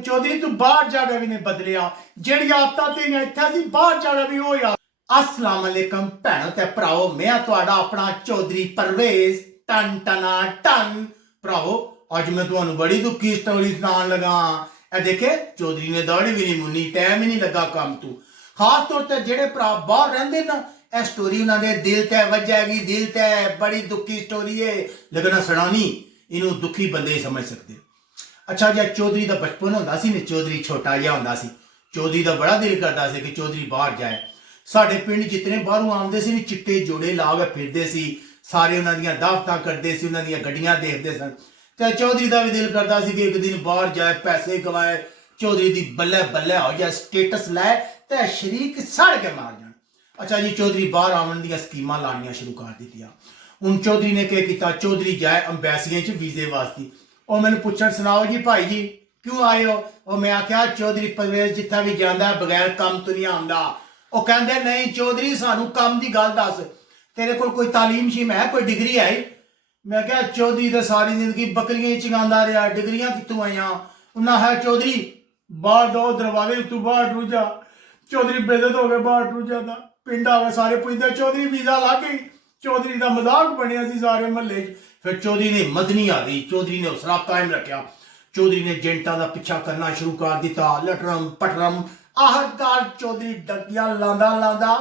चौधरी तू बाहर जाके भी नहीं बदलिया जेड़ी आदतां तेरियां इत्थे सी बाहर जाके भी हो यार। अस्सलाम वालेकुम भैनों ते भराओ, मैं तुहाडा अपना चौधरी परवेज टन टना टन। भराओ अज मैं तुहानू बड़ी दुखी स्टोरी सुनान लगा। ए देखे चौधरी ने दाढ़ी भी नहीं मुन्नी, टाइम ही नहीं लगा काम तू। खास तौर पर जेड़े भरा बाहर रहिंदे ना, ए स्टोरी उन्होंने दिल ते वजेगी, दिल ते बड़ी दुखी स्टोरी है, लेकिन सड़ानी इनू दुखी बंदे ही समझ सकते। अच्छा जी, चौधरी का बचपन होंदा सी ने, चौधरी छोटा जिहा होंदा सी, चौधरी का बड़ा दिल करता सी कि चौधरी बाहर जाए। साडे पिंड जितने बाहरों आउंदे सी चिट्टे जोड़े ला के फिरदे सी, सारे उन्हां दियां दावतां करदे सी, उन्हां दियां गड्डियां देखदे सन। ते चौधरी का भी दिल करता सी कि एक दिन बाहर जाए, पैसे कमाए, चौधरी दी बल्ले बल्ले हो जाए, स्टेटस लाए ते शरीक सड़ के मार जाए। अच्छा जी, चौधरी बाहर आवन दियां स्कीमां लानियां शुरू कर दित्तियां। हुण चौधरी ने क्या किया, चौधरी जाए अंबैसियां च वीजे वास्ते। और मैंने पूछण, सुनाओ जी भाई जी क्यों आए हो? और मैं आख्या चौधरी परवेज जिथा भी जांदा बगैर कम तो नहीं आंदा। ਉਹ ਕਹਿੰਦੇ नहीं चौधरी सानू काम की गल दस, तेरे को कोई तालीम शीम है, कोई डिग्री है? मैं क्या चौधरी तो सारी जिंदगी बकरियां ही चगांदा रहा, डिग्रियां कितों आईयां? उन्ना है चौधरी बाहर दो दरवाजे तू बाहर टू जा। चौधरी बेदत हो गए, बाहर टू जाता, पिंड आ गए, सारे पुछते चौधरी वीजा लग गई। चौधरी का मजाक बनया सी सारे महल्ले। फिर चौधरी ने मदनी आ गई, चौधरी ने हौसला कायम रखा। चौधरी ने जेंटा का पिछा करना शुरू कर दिता, लटरम पटरम। आखिरकार चौधरी डटिया लांदा लांदा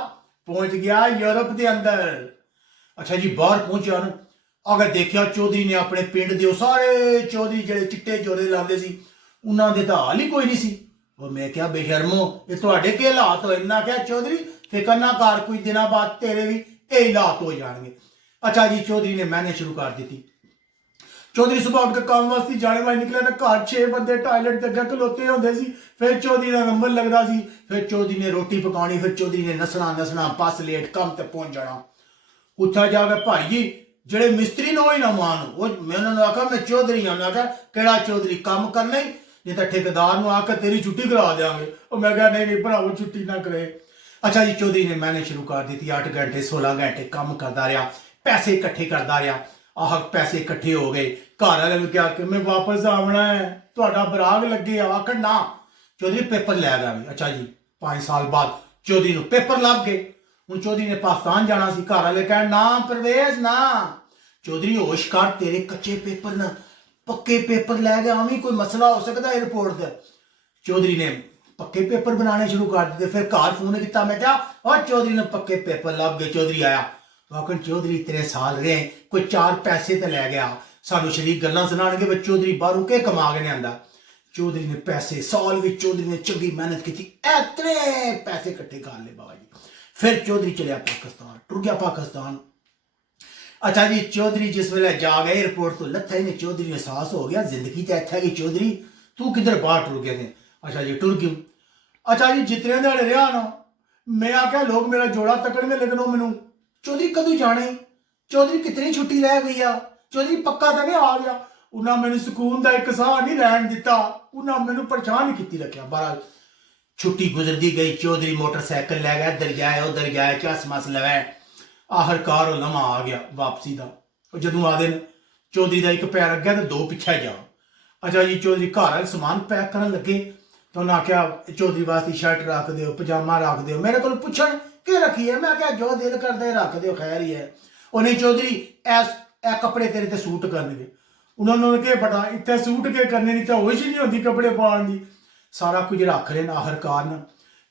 पहुंच गया यूरोप के अंदर। अच्छा जी, बाहर पहुंचा ना, अगर देखा चौधरी ने अपने पिंड दे सारे चौधरी जेडे चिट्टे जोड़े लाते सी, उन्होंने तो हाल ही कोई नहीं सी। और मैं क्या बेशर्मो, ये तुहाडे के हालात होए? ना क्या चौधरी फिकर ना कर, कुछ दिनों बाद तेरे भी यही हालात हो जाएंगे। अच्छा जी, चौधरी ने मेहनत शुरू कर दी। चौधरी सुबह उठ के काम वास्ते जाने वाले निकले तो घर 6 बंदे टॉयलेट के अगे खलोते होंगे सी। फिर चौधरी का नंबर लगता सी, फिर चौधरी ने रोटी पकानी, फिर चौधरी ने नसना नसना, बस लेट काम तक पहुंच जाना। उत्थे जाके भाई जी जेडे मिस्त्री ने ना मान, मैं उन्होंने आखा मैं चौधरी हाँ। आखा केड़ा चौधरी, काम करना ही नहीं तो ठेकेदार को आकर तेरी छुट्टी करा देंगे। और मैं कहा नहीं भरावो छुट्टी ना करे। अच्छा जी, चौधरी ने मेहनत शुरू कर दी, 8 घंटे 16 घंटे काम करता रहा, पैसे इकट्ठे करता रहा। आह पैसे इकट्ठे हो गए, घर वाले क्या कि मैं वापस आवना है, तुहाडा बराग लगे। आखिर ना, चौधरी पेपर लै गया। अच्छा जी, 5 साल बाद चौधरी को पेपर लग गए। हुण चौधरी ने पाकिस्तान जाना सी, घर वाले कह ना परवेज ना, चौधरी होश कर, तेरे कच्चे पेपर न, पक्के पेपर लै गया, अभी कोई मसला हो सकता एयरपोर्ट से। चौधरी ने पक्के पेपर बनाने शुरू कर दिए। फिर घर फोन किया, मैं क्या और चौधरी ने पक्के पेपर लग गए। चौधरी आया, आखिर चौधरी इतने साल रहे, कोई 4 पैसे तो लै गया, सानू शरीक गल्लां सुनाणगे भी चौधरी बाहरों के कमा के नहीं आंदा। चौधरी ने पैसे साल में चौधरी ने चंगी मेहनत की, इतने पैसे इकट्ठे कर ले बाबा जी। फिर चौधरी चलिया पाकिस्तान, टुर गया पाकिस्तान। अच्छा जी, चौधरी जिस वेले जा गए एयरपोर्ट तो लत्था ही ने, चौधरी ने एहसास हो गया जिंदगी तो इत्थे गई, चौधरी तू किधर बाहर टुर गए थे। अच्छा जी, टुर क्यों? अच्छा जी, जितने दिहाड़े रहा ना, मैं आख्या लोग मेरा जोड़ा तकड़गे, लेकिन वो मैनू चौधरी कदों जाने, चौधरी कितनी छुट्टी रह गई आ, चौधरी पक्का तो नहीं आ गया। उन्हें मैंने सुकून का एक साह नहीं लैन दिता, उन्हें मैंने परेशान ही की रखा। बहरहाल छुट्टी गुजरती गई, चौधरी मोटरसाइकिल लै गया, इधर जाए उधर जाए, चस मस लगाए। आखिरकार वो लम्हा आ गया वापसी का। जदों आ दिन चौधरी का एक पैर अगे तो 2 पिछे जा। अच्छा जी, चौधरी घर समान पैक करन लगे तो उन्हें आख्या चौधरी वास्ते शर्ट रख दो, पजामा रख दो। मेरे को पुछण के रखी है, मैं क्या जो दिल करता रख दो, खैर ही है। और नहीं चौधरी ए कपड़े तेरे ते सूट करने। उन्होंने क्या पता इतने सूट के करने, नहीं तो होश ही नहीं होती कपड़े पाने की। सारा कुछ रख लेना। आखिरकार ना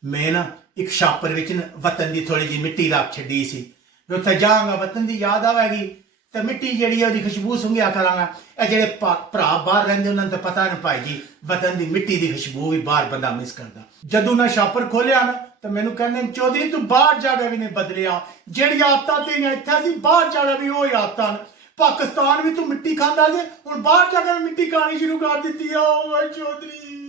मैं ना एक छापर विच वतन की थोड़ी जी मिट्टी रख छड्डी सी, उत्थे जांगा वतन की याद आवेगी तो मिट्टी जी है खुशबू सूंघिया करांगा। ए जेडे भरा बाहर रहिंदे उन्होंने तो पता ना भाई जी, वतन की मिट्टी की खुशबू भी बाहर बंदा मिस करता। जदों मैं छापर खोलिया ना तो मैनू कहने चौधरी तू बाहर जाके भी नहीं बदलिया, जेड़ी आदतां तेरियां इत्थे सी बाहर जाके भी वही आदतां। पाकिस्तान भी तू मिट्टी खांदा सी, हुण बाहर जाके मिट्टी खानी शुरू कर दित्ती। चौधरी